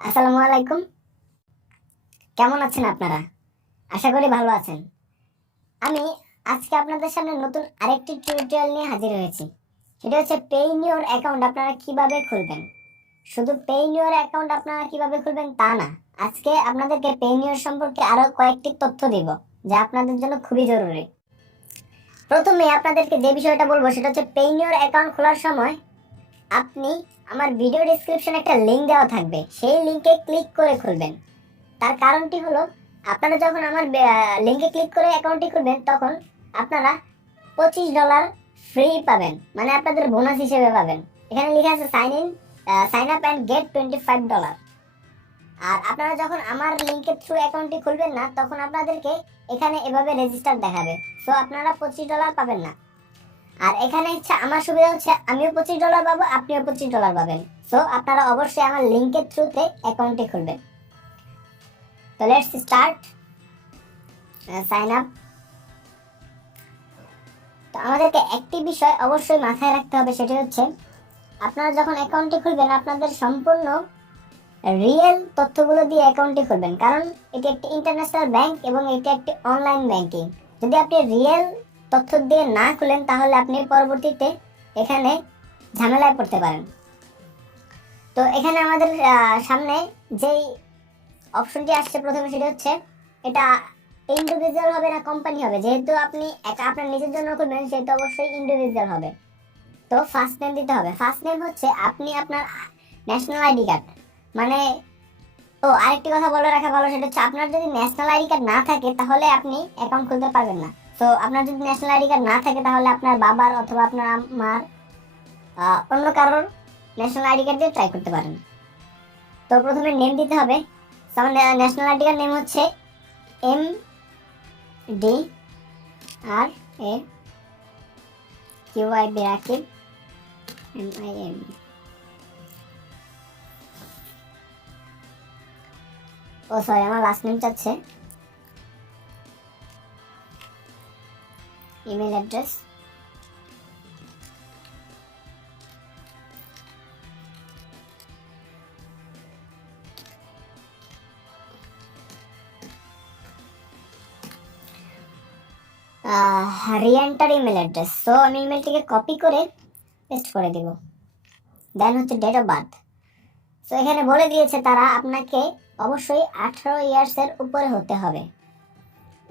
আসসালামু আলাইকুম। কেমন আছেন আপনারা? আশা করি ভালো আছেন। আমি আজকে আপনাদের সামনে নতুন আরেকটি টিউটোরিয়াল নিয়ে হাজির হয়েছি। সেটা হচ্ছে পেইনিওর অ্যাকাউন্ট আপনারা কিভাবে খুলবেন। শুধু পেইনিওর অ্যাকাউন্ট আপনারা কিভাবে খুলবেন তা না, আজকে আপনাদেরকে পেইনিওর সম্পর্কে আরো কয়েকটি তথ্য দিব যা আপনাদের জন্য খুবই জরুরি। প্রথমে আপনাদেরকে যে বিষয়টা বলবো সেটা হচ্ছে পেইনিওর অ্যাকাউন্ট খোলার সময় আপনি আমার ভিডিও ডেসক্রিপশনে একটা লিংক দেওয়া থাকবে, সেই লিংকে ক্লিক করে খুলবেন। তার কারণটি হলো, আপনারা যখন আমার লিংকে ক্লিক করে অ্যাকাউন্টটি খুলবেন তখন আপনারা $25 ফ্রি পাবেন, মানে আপনাদের বোনাস হিসেবে পাবেন। এখানে লেখা আছে সাইন আপ অ্যান্ড গেট $25। আর আপনারা যখন আমার লিংকের থ্রু অ্যাকাউন্টটি খুলবেন না, তখন আপনাদেরকে এখানে এভাবে রেজিস্টার দেখাবে। সো আপনারা $25 পাবেন না। আর এখানে হচ্ছে আমার সুবিধা হচ্ছে আমিও $25 পাবো, আপনিও $25 পাবেন। সো আপনারা অবশ্যই আমার লিংকের থ্রুতে অ্যাকাউন্টটি খুলবেন। তো লেটস স্টার্ট সাইন আপ। তো আমাদেরকে একটি বিষয় অবশ্যই মাথায় রাখতে হবে, সেটা হচ্ছে আপনারা যখন অ্যাকাউন্টটি খুলবেন আপনাদের সম্পূর্ণ রিয়েল তথ্যগুলো দিয়ে অ্যাকাউন্টটি খুলবেন, কারণ এটি একটি ইন্টারন্যাশনাল ব্যাংক এবং এটি একটি অনলাইন ব্যাংকিং। যদি আপনি রিয়েল তথ্য দিয়ে না খুলেন তাহলে আপনি পরবর্তীতে এখানে ঝামেলায় পড়তে পারেন। তো এখানে আমাদের সামনে যেই অপশনটি আসছে প্রথমে, সেটা হচ্ছে এটা ইন্ডিভিজুয়াল হবে না কোম্পানি হবে। যেহেতু আপনি আপনার নিজের জন্য খুলবেন সেহেতু অবশ্যই ইন্ডিভিজুয়াল হবে। তো ফার্স্ট নেম দিতে হবে। ফার্স্ট নেম হচ্ছে আপনি আপনার ন্যাশনাল আইডি কার্ড, মানে আরেকটি কথা বলে রাখা ভালো, সেটা হচ্ছে আপনার যদি ন্যাশনাল আইডি কার্ড না থাকে তাহলে আপনি অ্যাকাউন্ট খুলতে পারবেন না। তো আপনার যদি ন্যাশনাল আইডি কার্ড না থাকে তাহলে আপনার বাবার অথবা আপনার মার অন্য কারোর ন্যাশনাল আইডি কার্ড দিয়ে ট্রাই করতে পারেন। তো প্রথমে নেম দিতে হবে। আমার ন্যাশনাল আইডি কার্ড নেম হচ্ছে MDRAQIB রাকিব MIM। সরি, আমার লাস্ট নেম চাচ্ছে। Email address re-enter email address. So আমি ইমেলটিকে কপি করে পেস্ট করে দিব। দেন হচ্ছে ডেট অফ বার্থ। সো এখানে বলে দিয়েছে তারা আপনাকে অবশ্যই 18 ইয়ার্সের উপরে হতে হবে।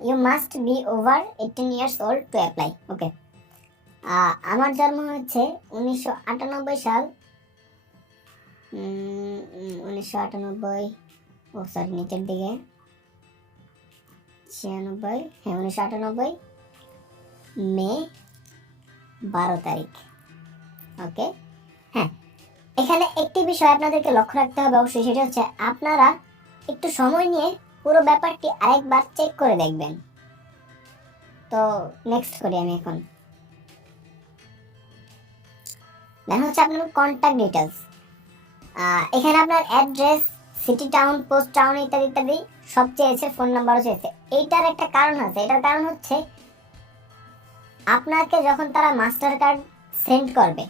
You must be over 18 years old to apply. Okay. আমার জন্ম হচ্ছে 1998 সাল। 1998, সরি নিচের দিকে 96, হ্যাঁ 1998 মে 12 তারিখ। ওকে, হ্যাঁ। এখানে একটি বিষয় আপনাদেরকে লক্ষ্য রাখতে হবে অবশ্যই, সেটা হচ্ছে আপনারা একটু সময় নিয়ে পুরো ব্যাপারটি আরেকবার চেক করে দেখবেন। তো নেক্সট করি আমি এখন। দেন হচ্ছে আপনার কন্ট্যাক্ট ডিটেলস। এখানে আপনার address, city, town, post town ইত্যাদি ইত্যাদি সব চেয়েছে, ফোন নাম্বারও চেয়েছে। এইটার একটা কারণ আছে। এটার কারণ হচ্ছে আপনাকে যখন তারা মাস্টার কার্ড সেন্ড করবে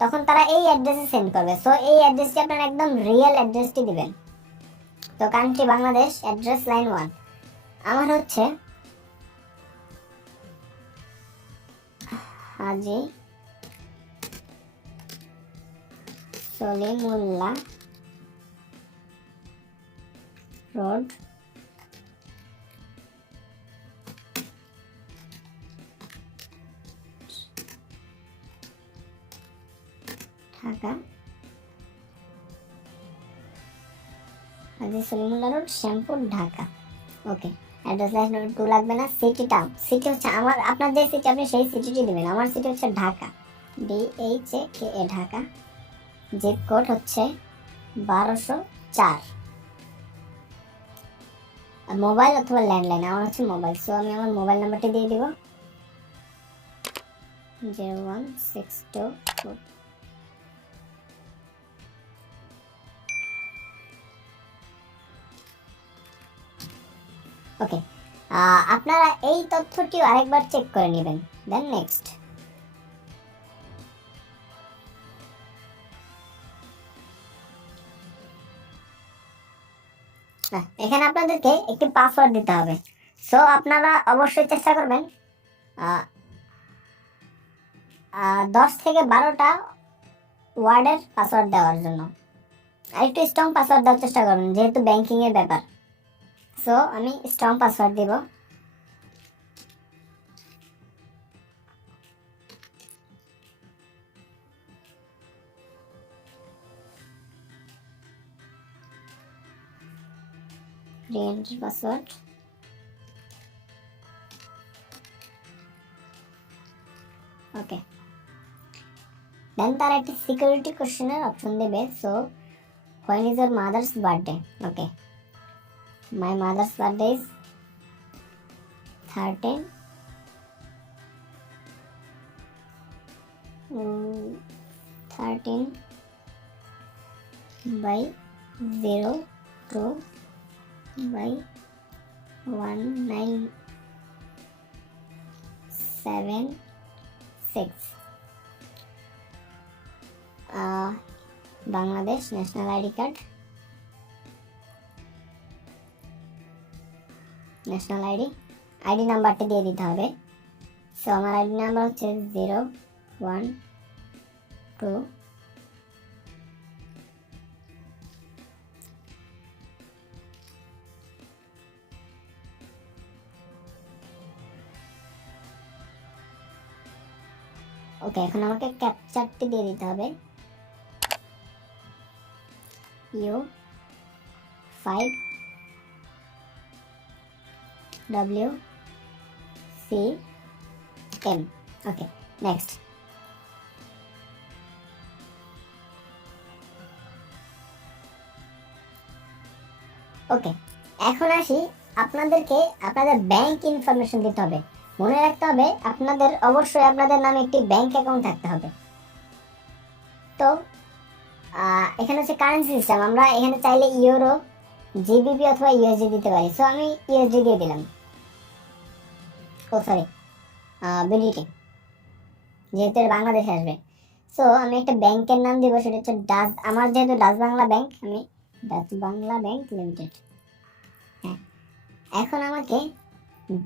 তখন তারা এই অ্যাড্রেসে সেন্ড করবে। সো এই অ্যাড্রেসটি আপনারা একদম রিয়েল অ্যাড্রেসটি দিবেন। তো কান্ট্রি বাংলাদেশ, অ্যাড্রেস লাইন 1। আমার হচ্ছে হাজি সলিমুল্লাহ রোড, ঢাকা। হাজি সলিমুল্লাহ রোড, শ্যামপুর, ঢাকা। ওকে। অ্যাড্রেস লাইন 2 লাগবে না। সিটি, টাউন, সিটি হচ্ছে আপনার যে সিটি আপনি সেই সিটিটি দিবেন। আমার সিটি হচ্ছে Dhaka, DHAKA Dhaka. Zip code হচ্ছে 1204। মোবাইল অথবা ল্যান্ডলাইন, আমার হচ্ছে মোবাইল। সো আমি আমার মোবাইল নাম্বারটি দিয়ে দিব 01624। ওকে, আপনারা এই তথ্যটিও আরেকবার চেক করে নেবেন। Then next. এখানে আপনাদেরকে একটি পাসওয়ার্ড দিতে হবে। সো আপনারা অবশ্যই চেষ্টা করবেন 10 থেকে 12টা ওয়ার্ডের পাসওয়ার্ড দেওয়ার জন্য। আর একটু স্ট্রং পাসওয়ার্ড দেওয়ার চেষ্টা করবেন, যেহেতু ব্যাংকিং এর ব্যাপার। সো আমি স্ট্রং পাসওয়ার্ড দিব। Reenter password. ওকে, দেন তারা একটি সিকিউরিটি কোশ্চেনের অপশন দেবে। So when is your mother's birthday? Okay, my mother's birthday is 13 13 by 02 by 1976 Bangladesh national ID card, national ID নাম্বারটা দিয়ে দিতে হবে। সো আমার আইডি নাম্বার হচ্ছে 012 ওকে, এখন আমাকে ক্যাপচারটি দিয়ে দিতে হবে। U5WCM। ওকে, নেক্সট। ওকে, এখন আসি আপনাদেরকে আপনাদের ব্যাংক ইনফরমেশন দিতে হবে। মনে রাখতে হবে আপনাদের অবশ্যই আপনাদের নামে একটি ব্যাংক অ্যাকাউন্ট থাকতে হবে। তো এখানে হচ্ছে কারেন্সি সিস্টেম, আমরা এখানে চাইলে ইউরো, জিবিপি অথবা ইউএসডি দিতে পারি। সো আমি ইউএসডি দিয়ে দিলাম। বিডিটি, যেহেতু বাংলাদেশে আসবে। সো আমি একটা ব্যাংকের নাম দিব, সেটা হচ্ছে ডাচ। আমার যেহেতু ডাচ বাংলা ব্যাংক, আমি ডাচ বাংলা ব্যাংক লিমিটেড। হ্যাঁ, এখন আমাকে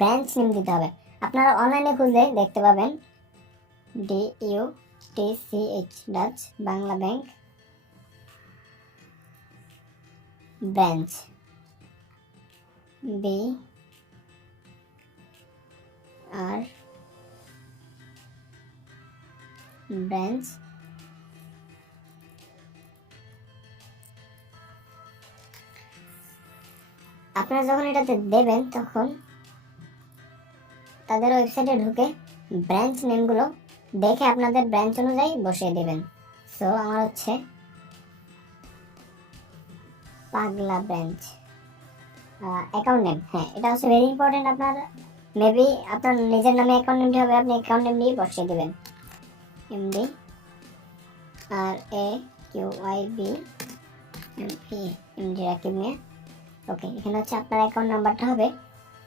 ব্রাঞ্চ নেম দিতে হবে। আপনারা অনলাইনে খুঁজলে দেখতে পাবেন DUTCH, Dutch Bangla bank branch, BR branch. আপনারা যখন এটাতে দেবেন তখন তাদের ওয়েবসাইটে ঢুকে ব্রাঞ্চ নেমগুলো দেখে আপনাদের ব্রাঞ্চ অনুযায়ী বসিয়ে দেবেন। সো আমার হচ্ছে পাগলা ব্রাঞ্চ অ্যাকাউন্ট নেম। হ্যাঁ, এটা হচ্ছে ভেরি ইম্পর্টেন্ট। আপনার মেবি আপনার নিজের নামে অ্যাকাউন্ট নেমটি হবে, আপনি অ্যাকাউন্ট নেম দিয়ে বসিয়ে দেবেন। MD RAQYB MD রাকিব মিয়া। ওকে, এখানে হচ্ছে আপনার অ্যাকাউন্ট নাম্বারটা হবে,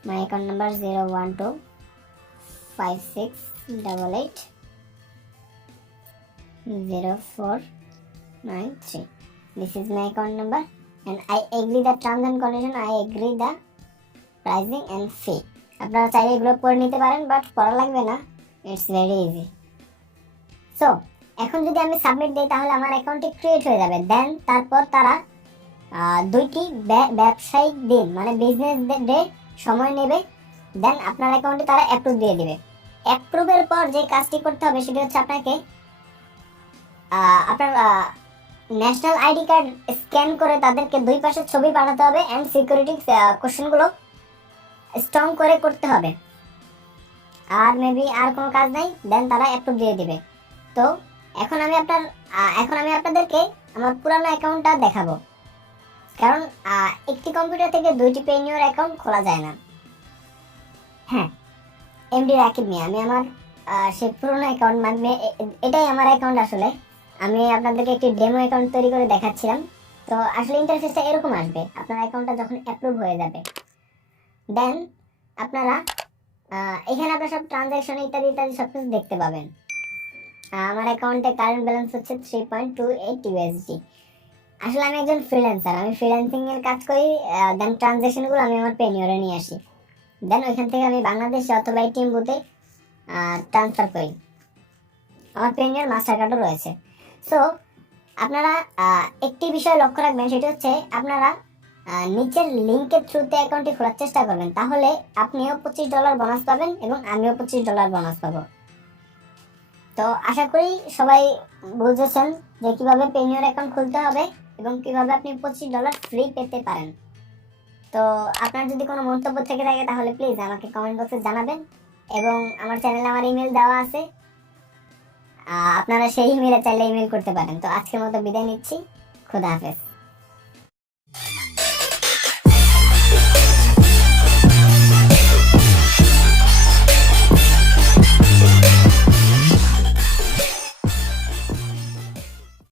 my account number 01256880493। This is my account number and I agree the terms and condition, I agree the pricing and fee. আপনারা চাইলে এগুলো পড়ে নিতে পারেন, বাট পড়া লাগবে না, ইটস ভেরি ইজি। সো এখন যদি আমি সাবমিট দিই তাহলে আমার অ্যাকাউন্টটি ক্রিয়েট হয়ে যাবে। দেন তারপর তারা 2টি ব্যবসায়িক দিন মানে বিজনেস ডে সময় নেবে। দেন আপনার অ্যাকাউন্টে তারা অ্যাপ্রুভ দিয়ে দিবে। অ্যাপ্রুভের পর যে কাজটি করতে হবে সেটি হচ্ছে আপনাকে আপনার ন্যাশনাল আইডি কার্ড স্ক্যান করে তাদেরকে 2 পাশের ছবি পাঠাতে হবে অ্যান্ড সিকিউরিটি কোশ্চেনগুলো স্ট্রং করে করতে হবে। আর মেবি আর কোনো কাজ নাই, দেন তারা অ্যাপ্রুভ দিয়ে দিবে। তো এখন আমি আপনাদেরকে আমার পুরানো অ্যাকাউন্টটা দেখাবো, কারণ একটি কম্পিউটার থেকে 2টি পেনিওর অ্যাকাউন্ট খোলা যায় না। হ্যাঁ, MD রাকিব মিয়া, আমি আমার সেই পুরনো অ্যাকাউন্ট, মানে এটাই আমার অ্যাকাউন্ট। আসলে আমি আপনাদেরকে একটি ডেমো অ্যাকাউন্ট তৈরি করে দেখাচ্ছিলাম। তো আসলে ইন্টারফেসটা এরকম আসবে আপনার অ্যাকাউন্টটা যখন অ্যাপ্রুভ হয়ে যাবে। দেন আপনারা এখানে আপনার সব ট্রানজ্যাকশন ইত্যাদি ইত্যাদি সব কিছু দেখতে পাবেন। আমার অ্যাকাউন্টে কারেন্ট ব্যালেন্স হচ্ছে 3.28 USD। আসলে আমি একজন ফ্রিল্যান্সার, আমি ফ্রিল্যান্সিং এর কাজ করি, দেন ট্রানজ্যাকশনগুলো আমি আমার পেনিয়রে নিয়ে আসি, দেন ওইখান থেকে আমি বাংলাদেশে অথবা এটিএম বুথে ট্রান্সফার করি। আমার পেনিয়র মাস্টার কার্ডও রয়েছে। সো আপনারা একটি বিষয় লক্ষ্য রাখবেন, সেটা হচ্ছে আপনারা নিচের লিঙ্কের থ্রুতে অ্যাকাউন্টটি খোলার চেষ্টা করবেন, তাহলে আপনিও $25 বোনাস পাবেন এবং আমিও $25 বোনাস পাবো। তো আশা করি সবাই বুঝেছেন যে কিভাবে পেনিয়র অ্যাকাউন্ট খুলতে হবে এবং কিভাবে আপনি $25 ফ্রি পেতে পারেন। তো আপনার যদি কোনো মন্তব্য থেকে থাকে তাহলে প্লিজ আমাকে কমেন্ট বক্সে জানাবেন, এবং আমার চ্যানেলে আমার ইমেল দেওয়া আছে, আপনারা সেই ইমেলে চাইলে ইমেল করতে পারেন। তো আজকের মতো বিদায় নিচ্ছি, খোদা হাফেজ।